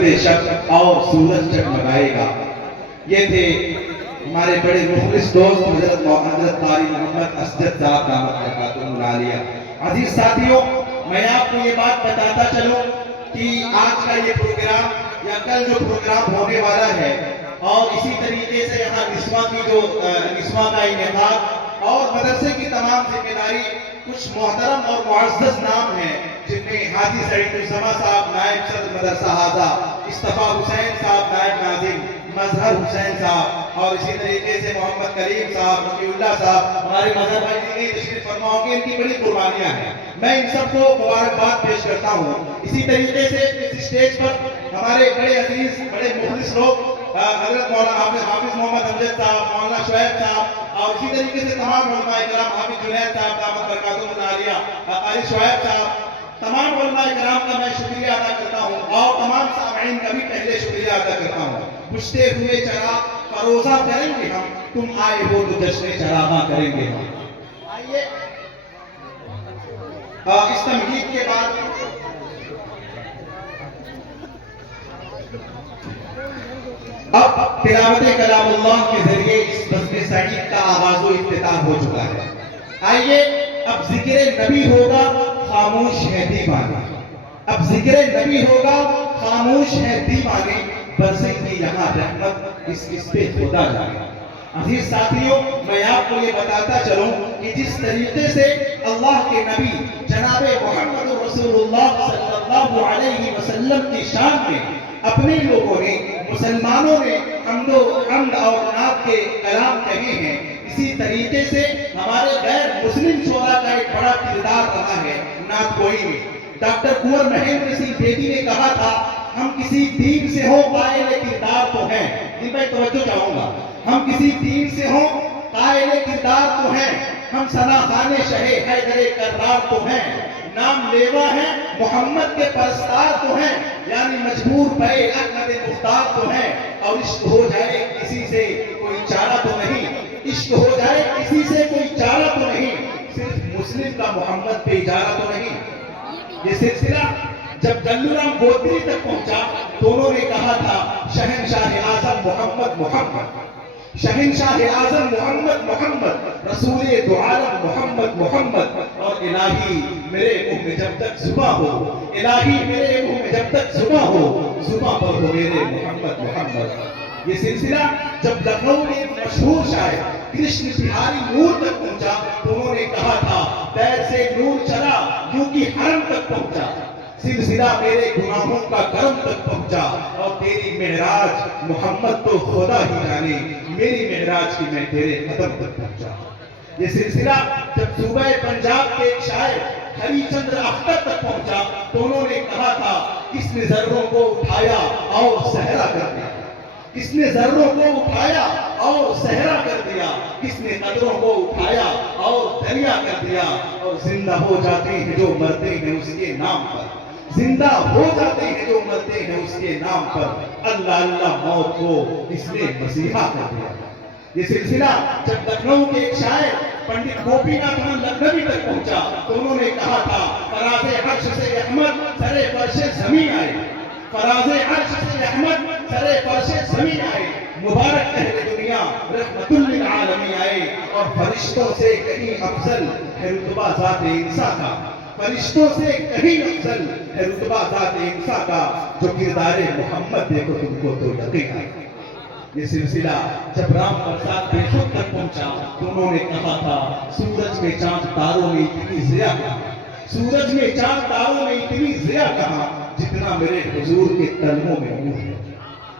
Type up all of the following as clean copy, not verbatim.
बेशक और सूरज जगमगाएगा। ये थे हमारे बड़े मुखलिस दोस्त हजरत कारी मोहम्मद असजद साहब दामत बरकातुहुल आलिया। अजीज साथियों, मैं आपको ये बात बताता चलूं कि आज का ये प्रोग्राम या कल जो प्रोग्राम होने वाला है और इसी तरीके से यहाँ निस्वा का इनेकाद और मदरसे की तमाम जिम्मेदारी कुछ मोहतरम और मुअज़्ज़ज़ नाम हैं, जिनमें हाजी सईदुज़्ज़मा साहब नायब सदर मदरसा हाजा, इस्तफा हुसैन साहब नायब नाज़िम, मजहर हुसैन साहब और इसी तरीके से मोहम्मद करीम साहब, रफ़ीउल्लाह साहब, हमारे मजहर भाई जी ने तशरीफ फरमा होंगे। इनकी बड़ी कुर्बानियां हैं, मैं इन सबको मुबारकबाद पेश करता हूँ। इसी तरीके से इस स्टेज पर हमारे बड़े अजीज बड़े मुखलिस लोग हजरत मौलाना हाफिज मोहम्मद अमजद साहब, मौलाना शुएब साहब और इसी तरीके से तमाम उलमाए किराम, हाफिज जुनैद साहब दामत बरकातुहुल आलिया, कारी शुएब साहब, तमाम उलमाए किराम का मैं शुक्रिया अदा करता हूँ और तमाम सामईन का भी पहले शुक्रिया अदा करता हूँ। बुझते हुए चराग फरोजा करेंगे हम, तुम आए हो तो जश्न चरागा करेंगे हम। आइए इस तमहीद के बाद अब तिलावत कलामुल्लाह के जरिए इस बज़्म सईद का आगाज़ व इफ्तिताह हो चुका है। आइए अब जिक्र नबी होगा, खामोश है दीवाने। अब जिक्र नबी होगा, खामोश है दीवाने। बरसेगी यहाँ रहमत, किस पे खुदा जाने। अजीज साथियों, मैं आपको ये बताता चलूं कि जिस तरीके से अल्लाह के नबी जनाबे मोहम्मद रसूलुल्लाह सल्लल्लाहु अलैहि वसल्लम की शान में अपने लोगों ने, मुसलमानों ने हम्द और नात के कलाम कहे हैं, इसी तरीके से हमारे गैर मुस्लिम शोरा का एक बड़ा किरदार रहा है नात गोई में। डॉक्टर कुंवर महेंद्र सिंह बेदी ने कहा था, हम किसी दीन से हो कायल किरदार तो हैं। इन पर तवज्जो चाहूंगा, हम किसी दीन से हो कायल किरदार तो हैं, हम सनाखाने शहे हैदरे कर्रार तो हैं, नाम लेवा है मोहम्मद के परस्तार तो हैं, यानी मजबूर पे अहमद मुख्तार तो हैं। और इश्क हो जाए किसी से कोई चारा तो नहीं, इश्क हो जाए किसी से कोई चारा तो नहीं, सिर्फ मुस्लिम का मोहम्मद पे इजारा तो नहीं। ये सिलसिला जब दल्लूराम गोदरी तक पहुंचा तो उन्होंने कहा था, शहनशाह आजम मोहम्मद मोहम्मद, शहनशाह आजम मोहम्मद मोहम्मद, रसूले दो आलम मोहम्मद मोहम्मद। और इलाही मेरे मुंह में जब तक जुबां हो, इलाही मेरे मुंह में जब तक जुबां हो, जुबां पर हो मेरे मोहम्मद मोहम्मद। ये सिलसिला जब लखनऊ में मशहूर शायर कृष्ण बिहारी नूर तक पहुंचा तो उन्होंने कहा था, पैर से नूर चला क्योंकि हरम तक पहुंचा, सिलसिला मेरे गुनाहों का करम तक पहुंचा और तेरी मेहराज मोहम्मद तो खुदा ही जाने, मेरी मेहराज की मैं तेरे कदम तक पहुंचा। ये सिलसिला जब सूबे पंजाब के एक शायर हरिचंद्र अख्तर तक पहुंचा तो उन्होंने कहा था, किसने जर्रों को उठाया और सहरा कर दिया, किसने जर्रों को उठाया और सहरा कर दिया, किसने कदरों को उठाया और दरिया कर दिया। और जिंदा हो जाते हैं जो मरते हैं उसके नाम पर, जिंदा हो जाते हैं जो मरते हैं उसके नाम पर, अल्लाह अल्लाह मौत को इसने मसीहा कर दिया। ये सिलसिला जब लखनऊ के एक शायर पंडित गोपीनाथ लखनवी तक पहुंचा तो उन्होंने कहा था, फराज़े अर्श से अहमद सरे फर्शे जमीन आए, फराज़े अर्श से अहमद सरे फर्शे जमीन आए, मुबारक अहले दुनिया रहमतुल लिल आलमीन आए। और फरिश्तों से कहीं अफजल है रुतबा ज़ाते इंसा का, फरिश्तों से कहीं अफजल है रुतबा ज़ाते इंसा का, जो किरदारे मोहम्मद देखो तुमको तो यकीन आएगा। ये सिलसिला जब राम प्रसाद पेशों तक पहुंचा तो उन्होंने कहा था, सूरज में चांद तारों में इतनी ज़िया कहाँ, सूरज में चांद तारों में इतनी ज़िया कहाँ, जितना मेरे हुजूर के कलमों में नूर है।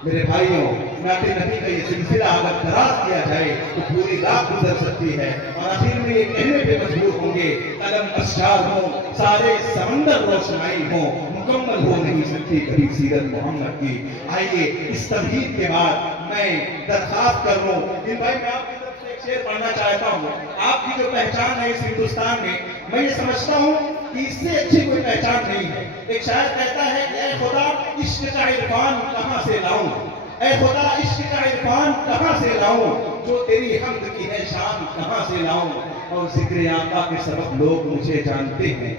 मेरे भाइयों, नाते नबी का ये सिलसिला अगर दराज किया जाए तो पूरी रात गुजर सकती है और आखिर में ये कहने पे मजबूर होंगे, कलम अश्शार हो, सारे समंदर रोशनाई हो, मुकम्मल हो नहीं सकती कभी सीरत मोहम्मद की। आइए इस तमहीद के बाद मैं दरखास्त कर रहा हूँ, इन भाई मैं आपकी तरफ से एक शेर पढ़ना चाहता हूँ। आपकी जो पहचान है इस हिंदुस्तान में, मैं ये समझता हूँ कि इससे अच्छी कोई पहचान नहीं है। एक शायर कहता है, ऐ खुदा इश्क का इरफान कहाँ से लाऊं, ऐ खुदा इश्क का इरफान कहाँ से लाऊं, जो तेरी हम्द की है शान कहाँ से लाऊं। और जिक्र आका के सबब लोग मुझे जानते हैं,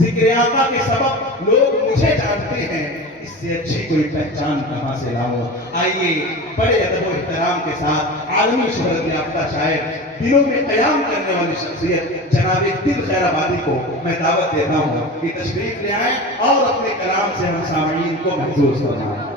जिक्र आका के सबब लोग मुझे जानते हैं, इससे अच्छी कोई पहचान कहां से लाऊं। आइए बड़े अदब और एहतराम के साथ आलमी शोहरत याफ्ता शायर, दिलों में कयाम करने वाली शख्सियत जनाब दिल खैराबादी को मैं दावत देता हूं कि तशरीफ ले आए और अपने कलाम से हम सामईन को महसूस फरमाएं।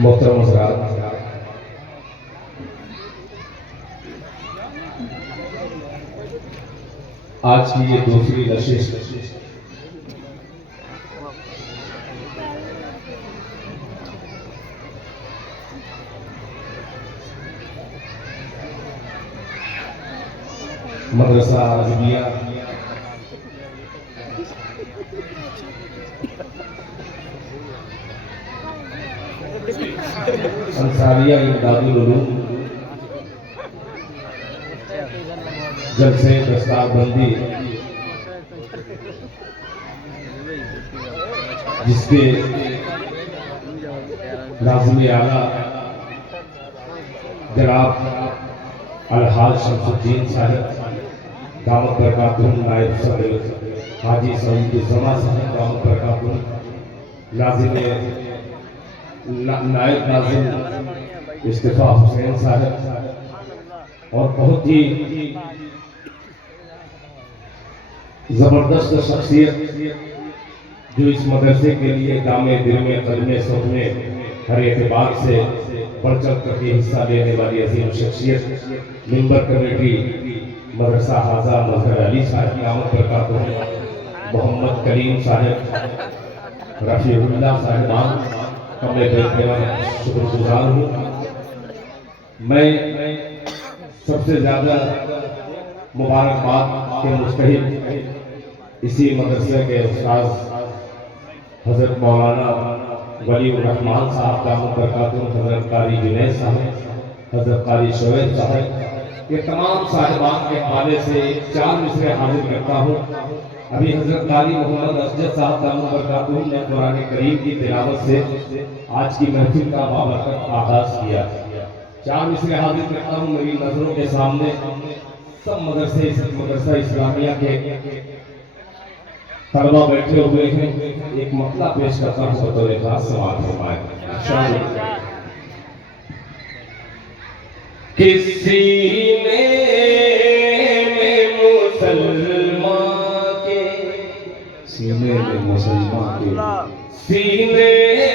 मोहतरम हज़रात, आज की ये दूसरी नशिश मदरसा अरबिया अंसारिया इमदादुल उलूम जलसे दस्तारबंदी जिसके नाज़िम आला जनाब अलहाज शमसुद्दीन साहब दामत बरकातुहू, नायब सदर हाजी सईदुज़्ज़मा साहब दामत बरकातुहू, नायब नाज़िम इस्तिफा हुसैन साहब और बहुत ही जबरदस्त शख्सियत जो इस मदरसे के लिए दामे दिरमे कदमे सोचने हर एतबार से बढ़ चढ़ करके हिस्सा लेने वाली अजीम शख्सियत मेंबर कमेटी मदरसा हाजा मजहर अली साहब की आमद बरकातुहू, मोहम्मद कलीम साहब, रफीउल्लाह साहिबान का मैं बेहतरीन शुक्रगुजार हूँ। मैं सबसे ज़्यादा मुबारकबाद के मुस्तहिक इसी मदरसे के उस्ताद हज़रत मौलाना वलीउर रहमान साहब का बरकातुहू, हज़रत कारी जुनैद साहब, हज़रत कारी शोएब साहब, ये तमाम साहिबान के हवाले से 4 मिसरे हाजिर करता हूँ। अभी हज़रत कारी मोहम्मद असजद साहब का बरकातुहू ने कुरान करीम की तिलावत से आज की महफिल का बाबरकत आगाज किया। 4 मिसरे हाजिर करता हूँ। मेरी नजरों के सामने सब मदरसा इस्लामिया के तलबा बैठे हुए हैं। एक मतला पेश करता हूँ बतौर खास समाअत फरमाएं। किसी ने मुसलमान के सीने में मुसलमान के सीने में मुसलमान सीने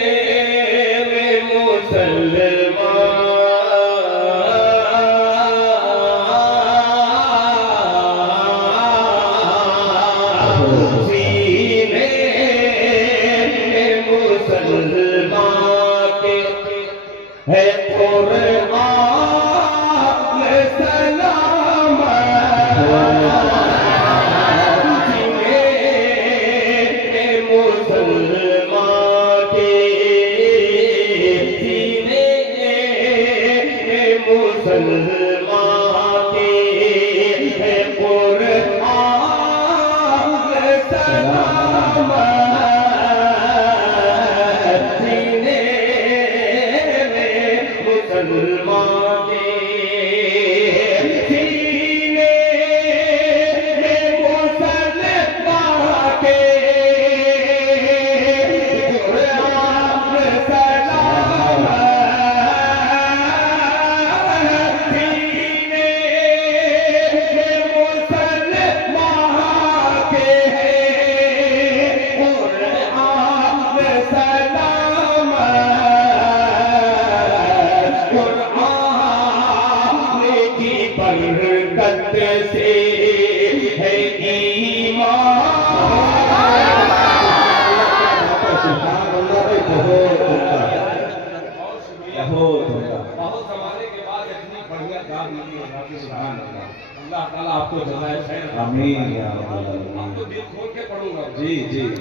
में मुसलमान के है मुसलमान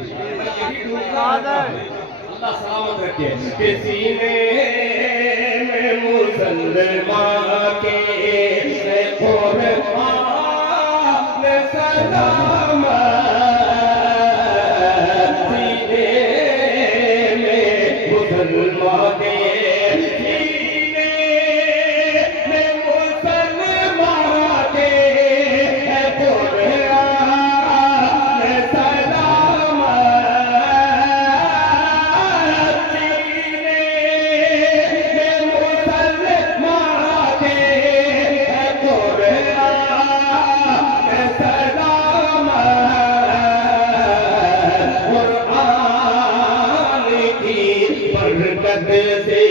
यही ढूंढना अल्लाह सलामत रखे कि सीने में मुसलमान के कुर्बान सलामत, सीने में मुसलमान के सीने में मुसलमान के कुर्बान सलामत, सीने में मुसलमान के कुर्बान सलामत, कुर्आन की बरकत से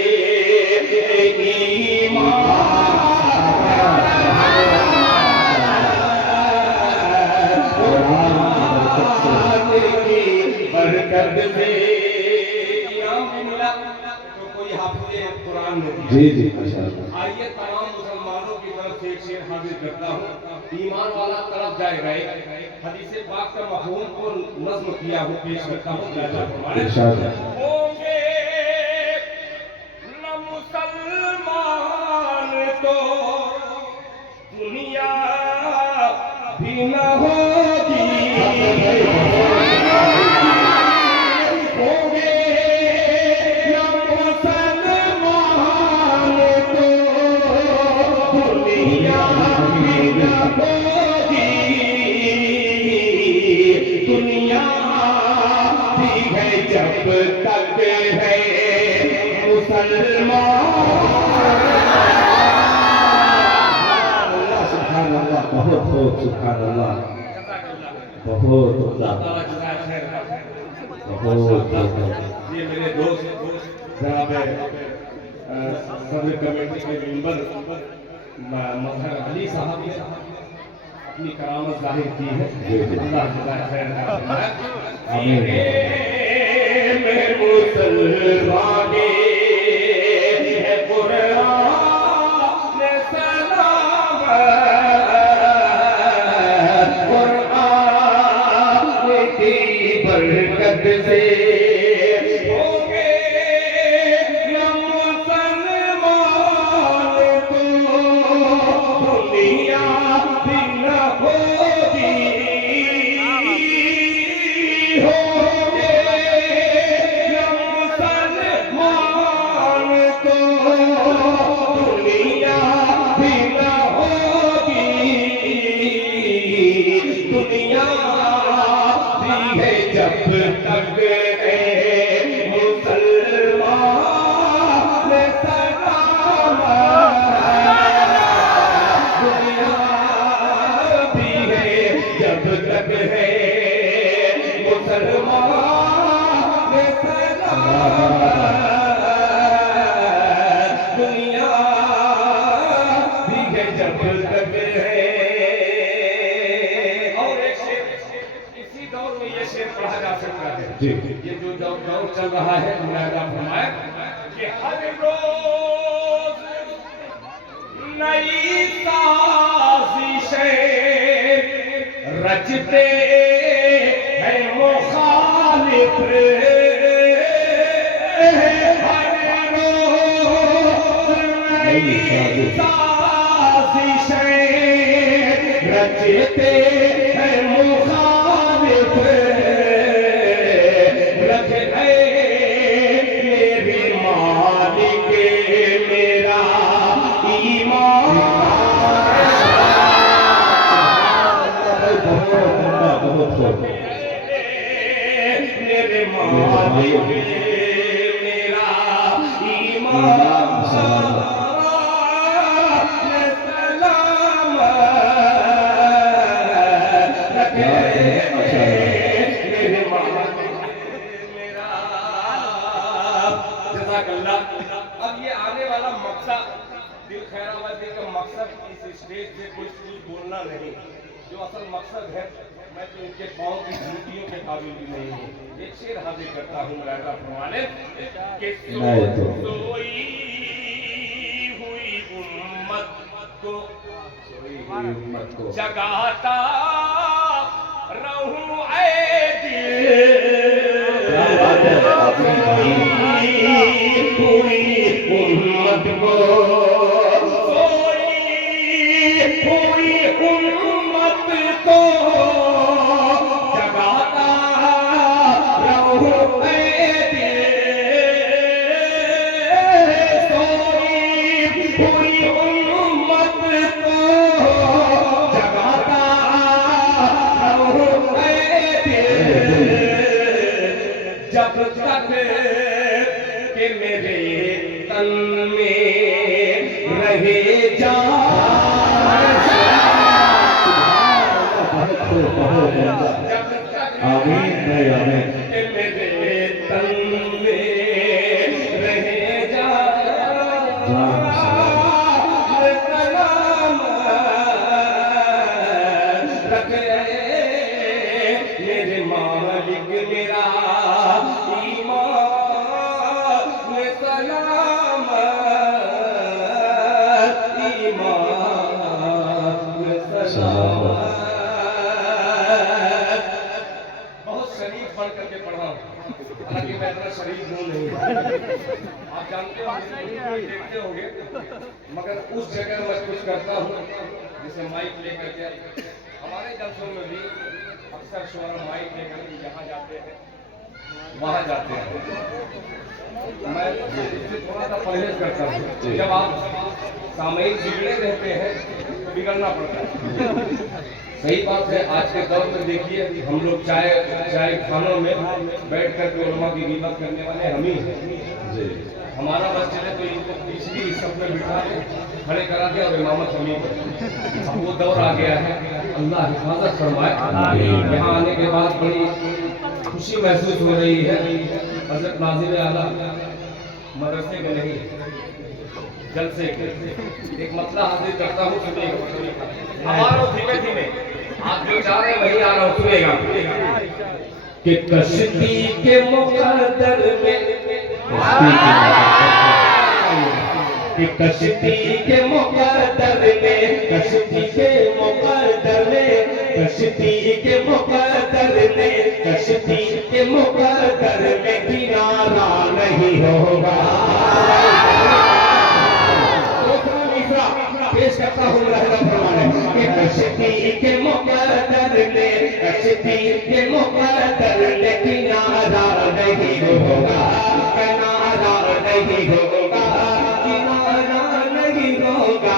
बरकत से इनाम भी मिला तो कोई हाफिज़े कुरान नहीं। जी जी माशाअल्लाह। आइए तमाम मुसलमानों की तरफ से एक शेर हाजिर करता हूँ, ईमान वाला तरफ जाएगा। हदीस पाक का मफहूम को नज़्म किया हूँ, पेश करता हूँ। इरशाद है। होंगे न मुसलमान तो दुनिया भी न होगी, होंगे न मुसलमान तो दुनिया भी न होगी, दुनिया भी है जब तक है अल्लाह सुभान अल्लाह, बहुत खूब सुभान अल्लाह, बहुत अल्लाह, बहुत ये मेरे दोस्त जनाब सदर कमेटी के मेंबर मजहर अली साहब ने अपनी करामत जाहिर की है। अल्लाह जज़ा खैर फरमाए। आमीन। में मुसलमाने है कुरान सलामत, कुरान की बरकत से होंगे न मुसलमान तो दुनिया भी न होगी, होंगे न मुसलमान तो दुनिया भी न होगी, दुनिया भी है जब तक है मुसलमान सलामत, दुनिया भी है जब तक है मुसलमान सलामत, दुनिया भी है जब तक है। और एक शेर इसी दौर में ये शेर पढ़ा जा सकता है। जी। ये जो दौर चल रहा है, मुलायदा फरमाए कि हर रोज नई साजिशें रचते हैं मुखालिफ, हर रोज नई साजिशें रचते हैं मुखालिफ, रच है मेरे मालिक मेरा ईमान, बहुत खूब। मेरे मालिक मेरा ईमान सलामत रखे, मेरे मालिक मेरा। जज़ाकल्लाह। अब ये आने वाला मकसद दिल खैराबादी का मकसद इस स्टेज से कोई चीज बोलना नहीं, जो असल मकसद है मैं तो इनके पाँव की जूतियों के काबिल भी नहीं हूँ। एक शेर हाजिर करता हूँ मुलायदा फरमाने कि सोई हुई उम्मत को जगाता रहूं ऐ दिल हुई उम्मत को, सोई हुई उम्मत को जगाता रहूं ऐ दिल, सोई हुई उम्मत को जगाता रहूं ऐ दिल, जब तक कि मेरे तन में रहे जान, जब तक आमीन भाई आमीन। कि मेरे तन में रहे जान, सलाम रखे मेरे मालिक मेरा ईमान, सलाम ईमान सलाम। बहुत शरीफ पढ़ करके पढ़ा हूं, हालांकि मैं इतना शरीफ हूं नहीं, आप जानते हो देखते होंगे, मगर उस जगह मैं कुछ करता हूं जैसे माइक लेकर के। हमारे जलसों में भी अक्सर शोर माइक लेकर के जहाँ जाते हैं वहाँ जाते हैं, मैं इससे थोड़ा सा परहेज करता हूँ। जब आप सामयिक बिगड़े रहते हैं तो बिगड़ना पड़ता है, सही बात है। आज के दौर में देखिए हम लोग चाय खानों में बैठ कर के उलमा की गिबत करने वाले हम ही हैं। हमारा बस चले तो इनको तीसरी सब में बिठा के खड़े करा दिया और इमामत हम ही करें। अब वो दौर आ गया है, अल्लाह हिफाजत फरमाए। यहाँ आने के बाद बड़ी खुशी महसूस हो रही है। हज़रत नाज़िम आला मदरसे में नहीं, जलसे के एक मतला हाजिर करता हूँ, सुनिएगा। हमारा धीमे धीमे आप जो चाह रहे हैं वही आ रहा हूँ, सुनिएगा। कि कश्ती के मुकद्दर में, कि कश्ती के मुकद्दर में, कश्ती के मुकद्दर में, कश्ती के मुकद्दर में, कश्ती के मुकद्दर में किनारा नहीं होगा। पेश करता हूँ फरमाने कि कश्ती के मुकद्दर में, कश्ती के मुकद्दर में किनारा नहीं होगा, किनारा नहीं होगा, किनारा नहीं होगा,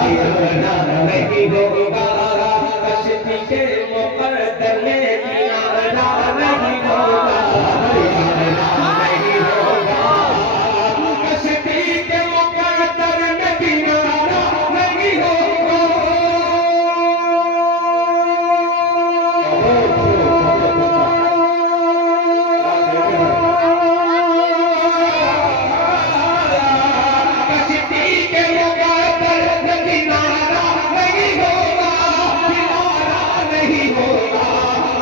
किनारा नहीं होगा। कश्ती के मुकद्दर में किनारा नहीं होगा, किनारा नहीं होगा। कश्ती के मुकद्दर में किनारा नहीं होगा। कश्ती के मुकद्दर में किनारा नहीं होगा, किनारा नहीं होगा,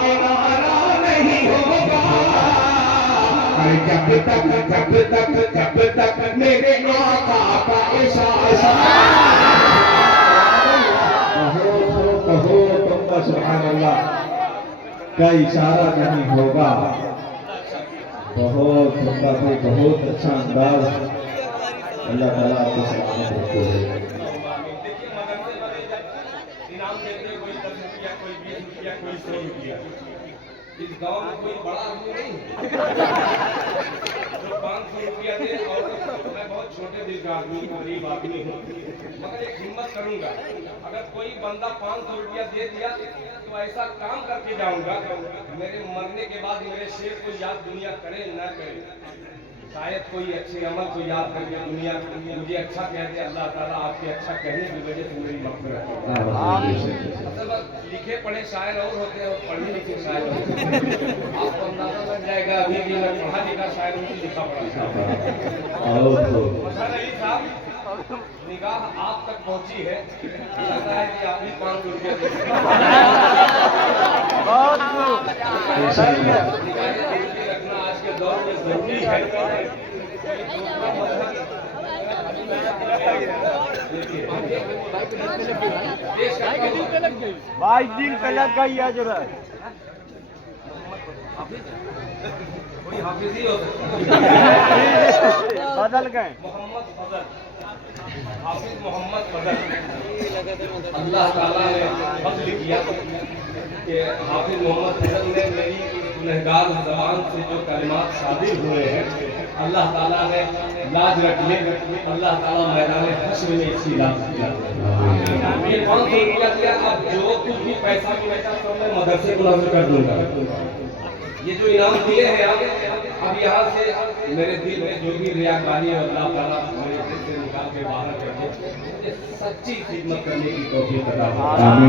किनारा नहीं होगा। अरे जब तक मेरे आका का इशारा, कहो तुमका सुभान अल्लाह का इशारा नहीं होगा। बहुत तुमका कोई बहुत अच्छा अंदाज, अल्लाह ताला आपको सलामत रखे। देखिए मदरसे वाले जब इनाम देते हैं, कोई 10 रुपया, कोई 20 रुपया, कोई 100 रुपया। इस गांव में कोई बड़ा आदमी नहीं है जो 500 रुपया दे। और मैं बहुत छोटे दिल का आदमी, गरीब आदमी हूँ, मगर एक हिम्मत करूंगा, अगर कोई बंदा 500 रुपया दे दिया तो ऐसा काम करके जाऊंगा मेरे मरने के बाद मेरे शेर को याद दुनिया करे न करे, शायद कोई अच्छे अमल को याद करके दुनिया मुझे अच्छा कह दे। अल्लाह ताला आपके अच्छा कहने की वजह से मेरी मग़फ़िरत करे। मतलब लिखे पढ़े शायर और होते हैं और पढ़े लिखे शायर होते हैं। आपको अंदाजा लग जाएगा अभी भी मैं पढ़ा लिखा शायर हूँ, लिखा पढ़ा। निगाह आप तक पहुंची है, लगता है कि आप भी 500 रुपया दे सकते हैं। रखना आज के दौर में जरूरी है। भाई दिन तलक गई है जरा। हाफिज ही हो सकता है। बदल गए। मोहम्मद फजल, हाफिज मोहम्मद फजल। अल्लाह ताला ने फजल किया कि हाफिज मोहम्मद फजल ने मेरी गुनहगार ज़बान से जो कलिमात सादिर हुए हैं, अल्लाह ताला ने लाज रख ली। अल्लाह ताला मैदान हश्र में इसकी लाज किया। ये 500 रुपया दिया, अब जो कुछ भी पैसा मिलेगा सब मैं मदरसे को नजर कर दूंगा। ये जो इनाम दिए हैं अब यहाँ से मेरे दिल में जो भी रियाकारी है अल्लाह ताला मेरे दिल से निकाल के बाहर करके मुझे सच्ची खिदमत करने की तौफीक अता फरमाए।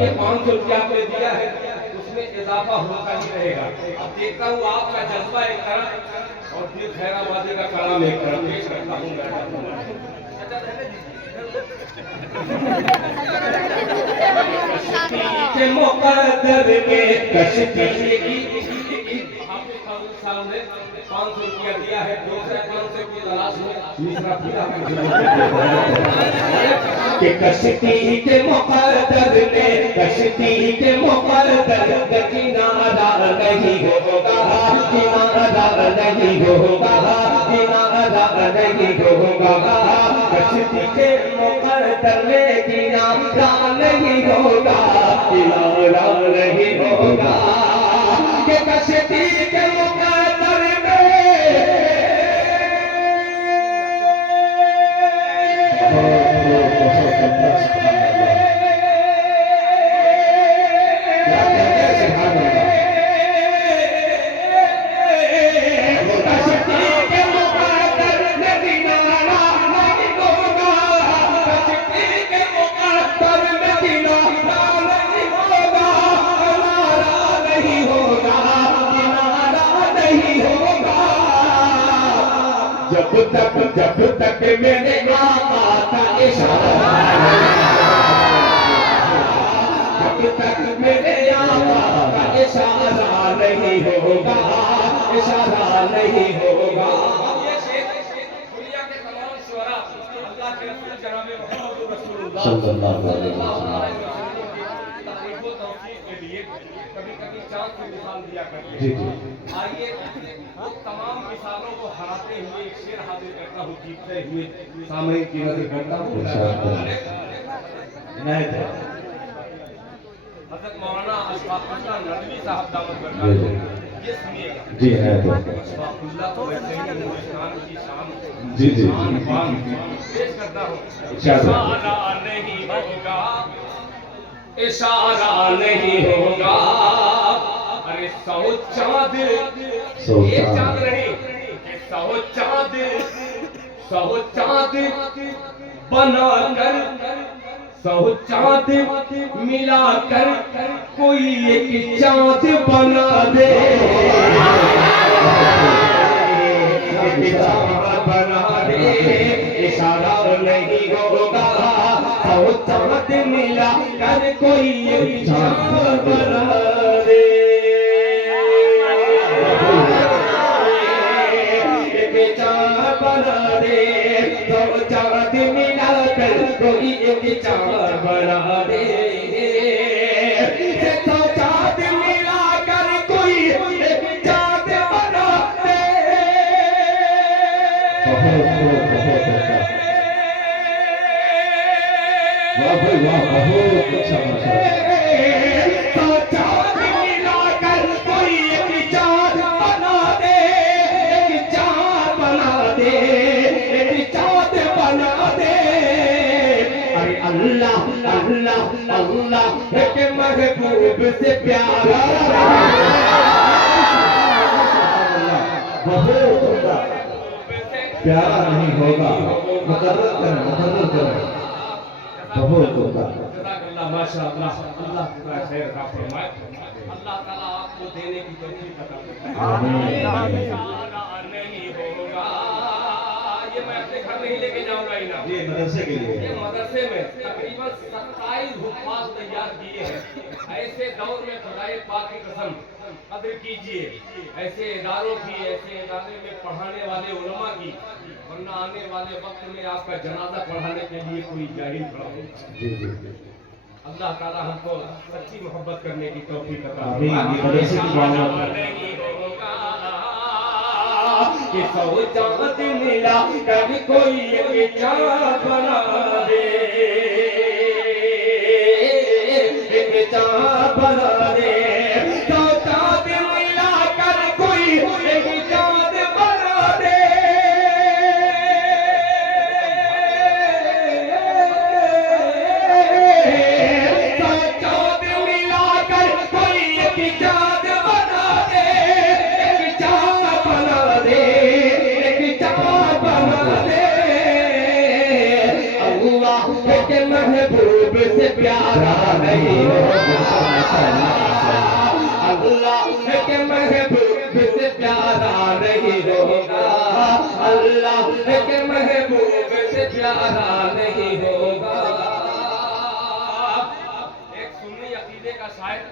ये 500 रुपया आपने दिया है, उसमें इजाफा होता ही रहेगा। अब देखता हूँ आपका जज्बा एक तरफ और फिर खैराबादी का कलाम एक तरफ पेश करता हूँ। के मुक़द्दर में कश्ती की सामने 500 रुपया दिया है, दूसरे 500 की तलाश में तीसरा पूरा कि कश्ती के मुक़द्दर में, कश्ती के मुक़द्दर में किनारा नहीं होगा, किनारा नहीं होगा, किनारा नहीं होगा। कश्ती के मुक़द्दर में किनारा नहीं होगा, किनारा नहीं होगा। कि कश्ती के मुक़द्दर में जब तक मेरे आका का इशारा, जब तक मेरे आका का इशारा नहीं होगा, इशारा नहीं होगा। ये शेर दुनिया के तमाम शुअरा अल्लाह के रसूल जनाब मोहम्मद रसूलुल्लाह सल्लल्लाहु अलैहि वसल्लम तारीफ व तौफीक के लिए कभी-कभी चांद की मिसाल दिया करते हैं। जी जी। आइए वो तमाम मिसालों को हराते हुए एक शेर हाजिर करता हूँ, जीतते हुए सामईन की नजर करता हूँ। हज़रत मौलाना अशफाकुल्लाह नदवी साहब दामत बरकातहू, ये सुनिएगा। जी है तो अशफाकुल्लाह तो वैसे ही हिंदुस्तान की शान जी जी शान पेश करता हूँ। इशारा नहीं होगा, इशारा नहीं होगा। अरे 100 चाँद, एक चाँद नहीं, 100 चाँद, 100 चाँद बनाकर, 100 चाँद मिलाकर कोई एक चाँद बना दे, बना दे। इशारा नहीं होगा, 100 चाँद मिलाकर कोई एक चाँद बना दे। चाँद मिलाकर कोई एक चाँद बना दे, तो चाँद मिलाकर कोई एक चाँद बना दे। बहुत अच्छा तो चाँद मिलाकर कोई एक चाँद बना दे, एक चाँद बना दे, एक चाँद बना दे। अरे अल्लाह अल्लाह अल्लाह के महबूब से प्यारा, प्यारा नहीं होगा। मुकर्रर करें, मुकर्रर करें। बहुत होगा। माशाअल्लाह, अल्लाह तेरा खैर का फरमाए। अल्लाह ताला आपको देने की तौफीक अता फरमाए। इशारा नहीं होगा, ये मैं अपने घर नहीं लेके जाऊंगा इनाम। ये मदरसे के लिए, ये मदरसे में तकरीबन 27 हुफ़ाज़ तैयार किए हैं। ऐसे दौर में खुदाए पाक की कसम कदर कीजिए ऐसे इदारों की, ऐसे इदारे में पढ़ाने वाले उलमा की, वरना आने वाले वक्त में आपका जनाजा पढ़ाने के लिए कोई जाहिल खड़ा होगा। अल्लाह ताला हमको सच्ची मोहब्बत करने की तौफीक अता फरमाए। कि 100 चांद मिला कर कोई एक चांद बना दे, एक चांद बना दे। 100 चांद मिला कर कोई एक चांद बना दे। महबूब से प्यारा नहीं होगा, अल्लाह के महबूब से प्यारा नहीं होगा, अल्लाह के महबूब से प्यारा नहीं होगा। एक सुन्नी अकीदे का शायर,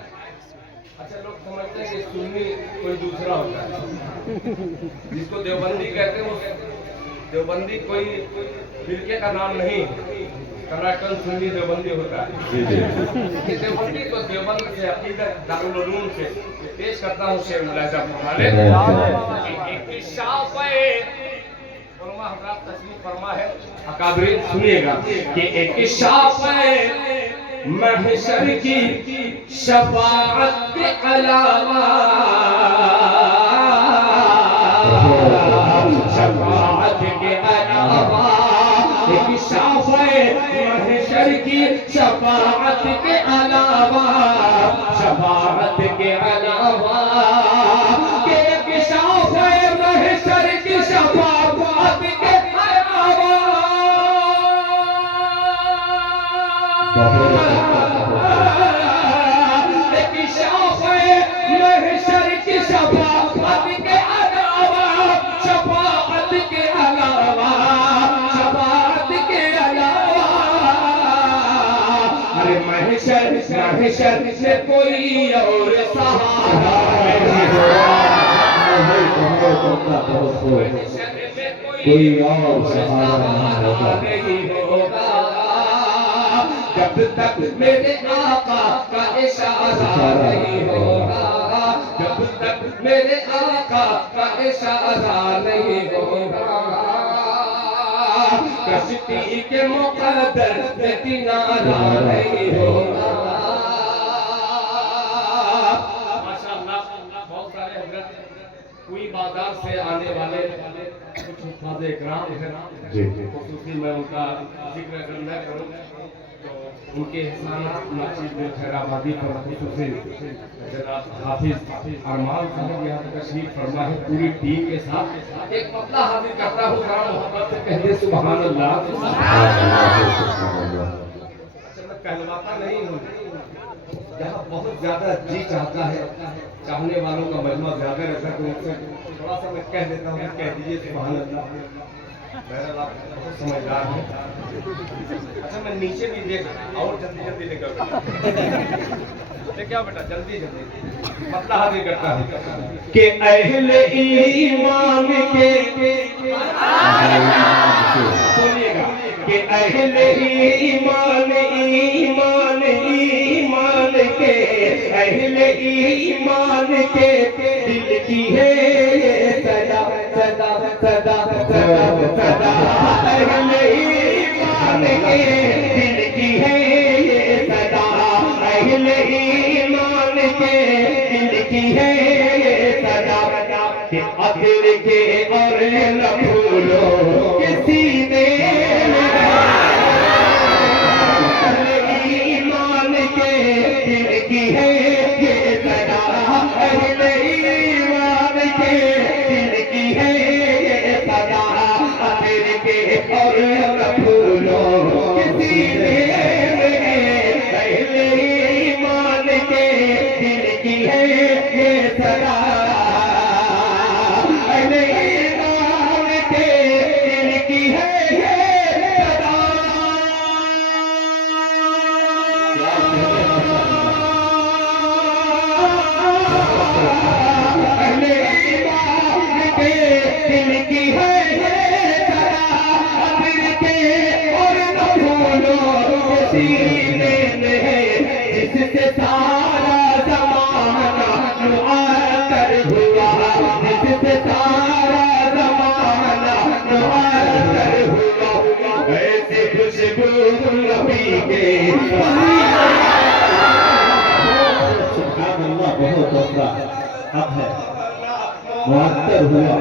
अच्छा लोग समझते हैं कि सुन्नी कोई दूसरा होता है, जिसको देवबंदी कहते हैं। वो देवबंदी कोई फिरके का नाम नहीं, कर्नाटक सुन्नी देवबंदी होता है। देवबंदी तो देवबंद से अकीदत दारुल उलूम से पेश करता हूँ शेर मुलाजा फरमाने। एक शाफ़े फरमा हज़रात तस्लीफ फरमा है, अकाबरीन सुनिएगा कि एक शाफ़े महशर की शफाअत के अलावा, शफाअत के अलावा, एक शाफ़े महशर की शफाअत के अलावा, शफाअत के अलावा, एक शाफ़े महशर की शफाअत के अलावा, एक शाफ़े महशर की शफाअत के अलावा, शफाअत के अलावा, शफाअत के अलावा, अरे महशर से कोई और सहारा नहीं होगा, कोई और सहारा नहीं होगा, जब तक मेरे आका का इशारा नहीं होगा, जब तक मेरे आका का इशारा नहीं होगा, कश्ती के मुक़द्दर से किनारा नहीं होगा। माशाअल्लाह, बहुत सारे हज़रत कोई बाजार से आने वाले कुछ हुफ़ाज़े इकराम हैं, खुसूसी मैं उनका जिक्र अगर न करूँ तो उनके एहसानात नाचीज़ में खैराबादी पर खुसूसी जनाब हाफिज अरमान साहब यहाँ तक तशरीफ फरमा है पूरी टीम के साथ। एक मतला हाजिर करता हूँ, जरा मोहब्बत से कह दे सुभान अल्लाह। अच्छा मैं कहलवाता नहीं हूँ, यहाँ बहुत ज्यादा जी चाहता है, चाहने वालों का मजमा ज्यादा रहता है, तो उनसे थोड़ा सा मैं कह देता हूँ, कह दीजिए सुभान अल्लाह। बहरहाल आप बहुत समझदार हैं। अच्छा मैं नीचे भी देख और जल्दी लेकर क्या बेटा, जल्दी जल्दी मतलब हाजिर करता है कि अहले ईमान के, सुनिएगा कि अहले ईमान ईमान ईमान के, अहले ईमान के दिल की है सदा सदा सदा सदा सदा, अहले ईमान के दिल की है सदा, अहले ईमान के दिल की है सदा, कि अखिर के और न भूलो किसी ने ईमान के दिल की है ये सदा, अहले ईमान के दिल की है ये सदा, अखिर के और न भूलो किसी ने, अहले ईमान के दिल की है ये सदा, अहले ईमान के दिल की है सुभान अल्लाह, बहुत उम्दा। अब है मुअत्तर हुआ।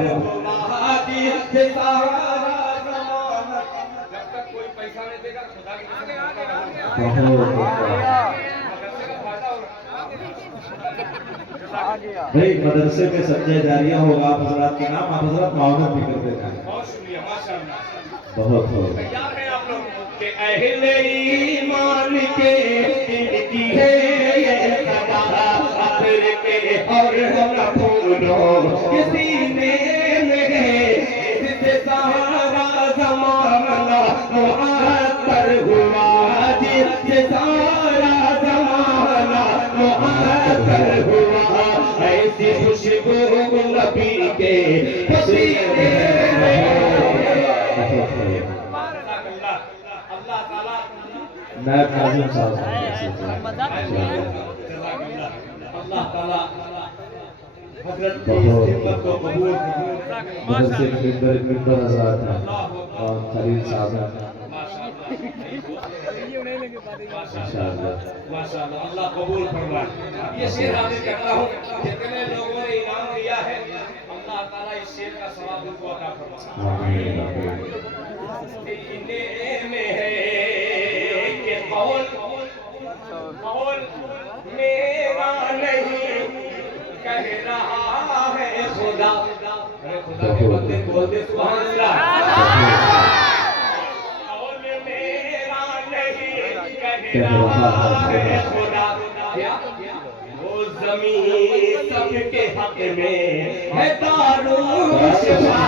भाई मदरसे में सच्चे जारिया होगा आप हजरात के नाम, आप हजरात मावनत भी करते जाएं। बहुत हो के अहले ईमान के दिल की है ये सदा अतर के और हम फूलों किसी ने मेरे इससे सारा ज़माना मुअत्तर हुआ, जिससे सारा ज़माना मुअत्तर हुआ। ऐसी खुशबू नबी के पसीने में। नायब काज़िम साहब अल्लाह ताला हज़रत की हिम्मत को कबूल मदरसे के मिंबर हज़रात हैं और खलील साहब हैं। इंशाअल्लाह माशाअल्लाह, अल्लाह कबूल फरमाए। ये शेर हाजिर करता हूँ, जितने लोगों ने इनाम दिया है अल्लाह ताला इस शेर का सवाब उनको अता फरमाए। आमीन आमीन। सीने में है कि कौल मेरा नहीं कह रहा है खुदा। अरे खुदा के बंदे बोलते सुभान अल्लाह। कौल मेरा नहीं कह रहा है खुदा। वो ज़मीन सबके हक में है दारुल शिफा।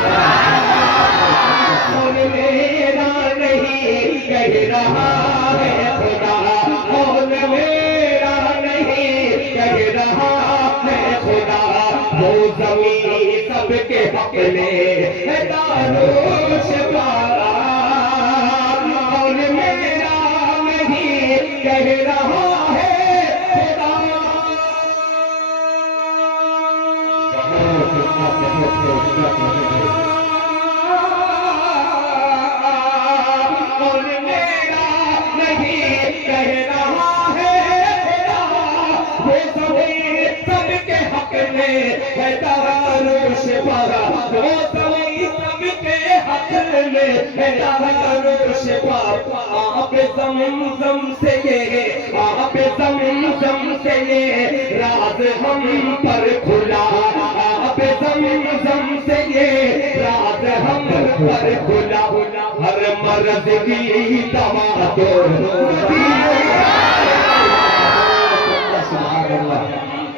कौल मेरा नहीं कह रहा है खुदा। कौल मेरा नहीं कह रहा है खुदा। वो ज़मीन सबके हक में है दारुल शिफा। कौल मेरा नहीं कह रहा है खुदा। कौल मेरा नहीं कह रहा है खुदा। वो ज़मीन सबके हक में है दारुल शिफा। वो ज़मीन सबके हक में है दारुल शिफा। आप ज़मज़म से ये, आप ज़मज़म से ये राज हम पर खुला। आप ज़मज़म से ये राज हम पर खुला। हर मर्द की दवा तो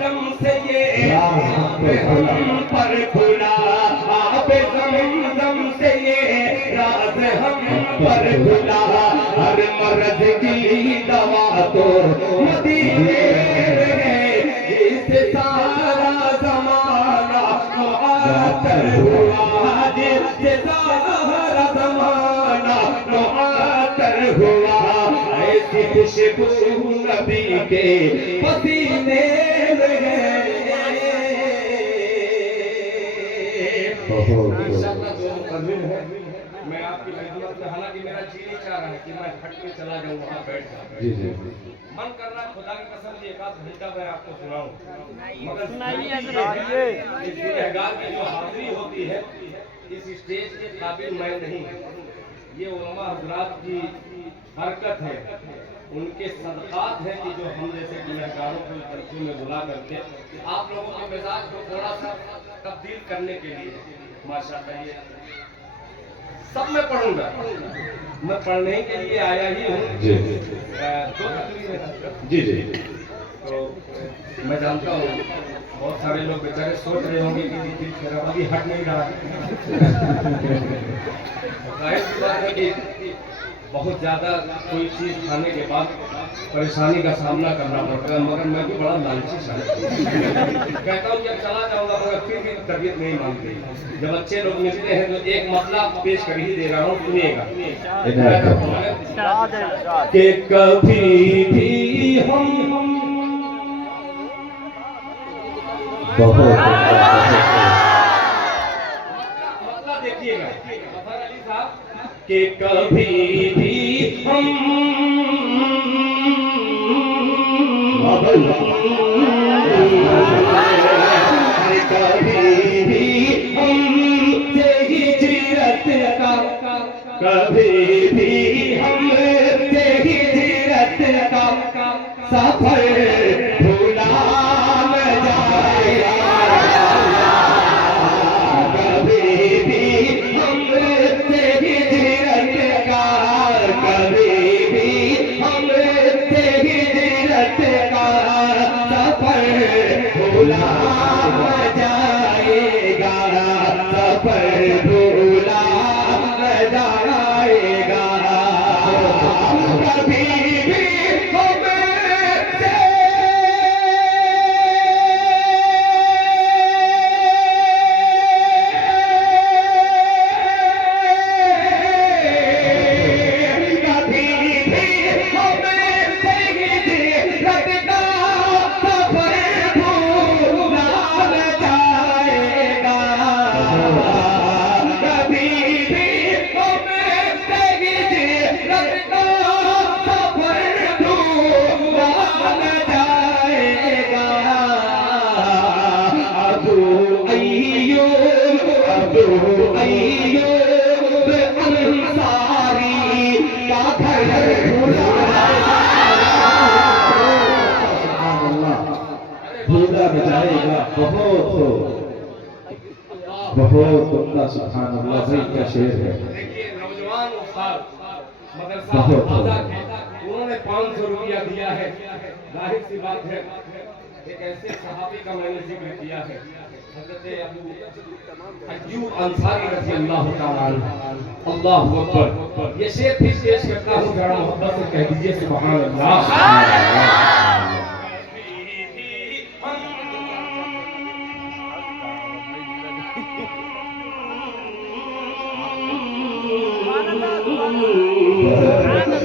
ज़मज़म से ये राज हम पर खुला। आप ज़मज़म से ये राज हम पर खुला। हर मर्द की दवा तो मदीने में, इससे सारा ज़माना मुअत्तर हुआ। जिससे सारा ज़माना मुअत्तर हुआ। ऐसी खुशबू नबी के पसीने में है। इंशाअल्लाह जो मुक़र्रिर है, मैं आपकी खिदमत में, हालांकि मेरा जी नहीं चाह रहा है कि मैं हट के चला जाऊँ वहाँ बैठ जाऊँ। जी जी मन कर रहा है खुदा की कसम की एक आध घंटा मैं आपको सुनाऊं, मगर इस गुनहगार की जो हाजिरी होती है इस स्टेज के काबिल मैं नहीं। ये उलमा हज़रात की हरकत है, उनके सदक़ात हैं कि जो हम जैसे गुनहगारों को तर्जुमे में बुला करके आप लोगों के मिजाज को थोड़ा सा तब्दील करने के लिए माशाअल्लाह ये सब मैं पढ़ूंगा। मैं पढ़ने के लिए आया ही हूँ। जी दो तकरीरें जी जी तो मैं जानता हूँ बहुत सारे लोग बेचारे सोच रहे होंगे कि दिल मेरा अभी हट नहीं रहा है। जाहिर सी बात है कि बहुत ज़्यादा कोई चीज़ खाने के बाद परेशानी का सामना करना पड़ता है, मगर मैं भी बड़ा लालची सा कहता हूँ कि अब चला जाऊँगा, मगर फिर भी तबीयत नहीं मानती। जब अच्छे लोग मिलते हैं तो एक मतलब पेश कर ही दे रहा हूँ, सुनिएगा कि कभी भी हम बहुत मतलब देखिएगा अफर अली साहब कि कभी भी हम कभी भी हमसे हिजरत का, कभी भी हमसे हिजरत का सफर भूला न जाएगा, कभी भी हमसे हिजरत का, कभी भी हमसे हिजरत का सफर भूला न जाएगा, सफर भूला न जाएगा, कभी भी भूला न जाएगा। बहुत उम्दा, सुभान अल्लाह। भाई क्या शेर है। देखिए नौजवान उस्ताद मदरसा बहुत आजा के उन्होंने 500 रुपया दिया है। जाहिर सी बात है एक ऐसे सहाबी का मैंने जिक्र किया है, हज़रत अबू अय्यूब अंसारी रज़ी अल्लाह तआला अन्हु। अल्लाहु अकबर। ये शेर फिर पेश करता हूँ, जरा मोहब्बत से कह दीजिए सुभान अल्लाह।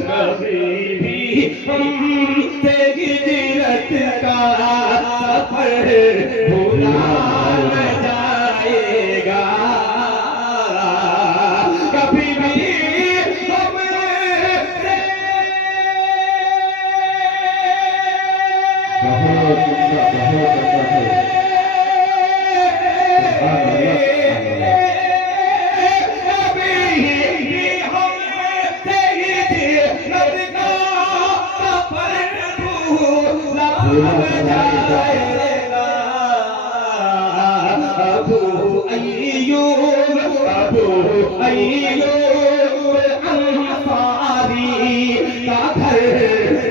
कभी भी हमसे हिजरत का सफर भूला न जाएगा, कभी भी हमसे बहुत उम्दा, बहुत उम्दा है। सुभान अल्लाह। अबू अय्यूब, अबू अय्यूब अंसारी का घर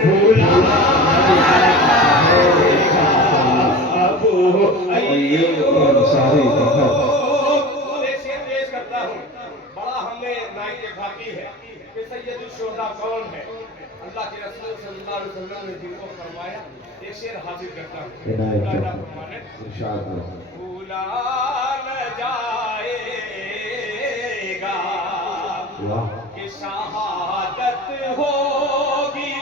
भूला जाएगा, अबू अय्यूब अंसारी का घर। पेश करता हूँ, बड़ा हमें नाइके भाती है कि सैयदुल शुहदा कौन है। अल्लाह के रसूल सल्लल्लाहु अलैहि वसल्लम ने जिनको फरमाया, एक शेर हाजिर करता हूँ। भूला न जाएगा कि शहादत होगी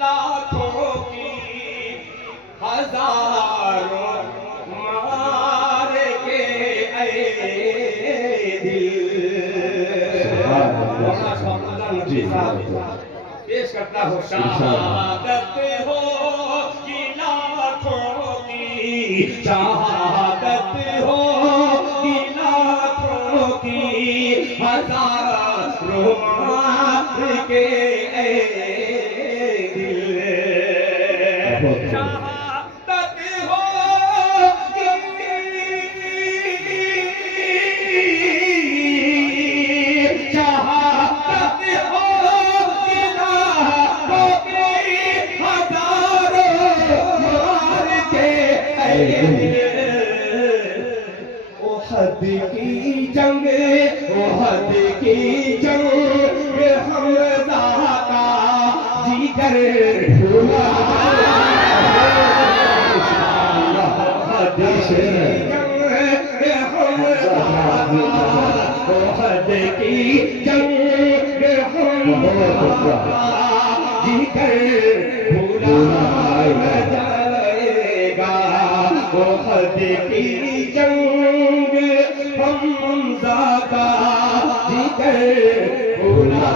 लाखों की, हजारों मार के पेश करता हूँ। शहादत होगी लाखों की, शहादत होगी लाखों की, हजारों मार के दिल, शहादत होगी, शहादत होगी लाखों की, हजारों मार के ओहद की जंग, ओहद की जंग हमजा का जिगर भूला, ओहद की जंग हमजा का, ओहद की जंग हमजा का जिगर भूला न जाएगा, ओहद की जंग हमजा का जिगर भूला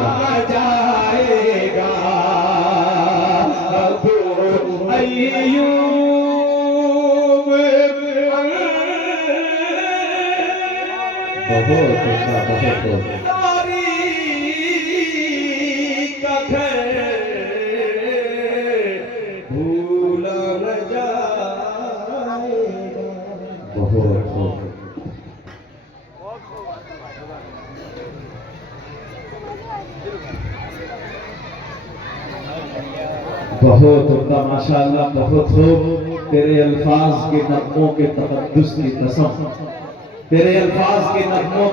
न जाएगा, अबू बहुत होता, बहुत होता। का घर भूला न जाएगा। बहुत होता। बहुत होता माशाअल्लाह, बहुत हो। तेरे अल्फाज के नगमों के तकद्दुस की कसम, तेरे अल्फाज के नगमों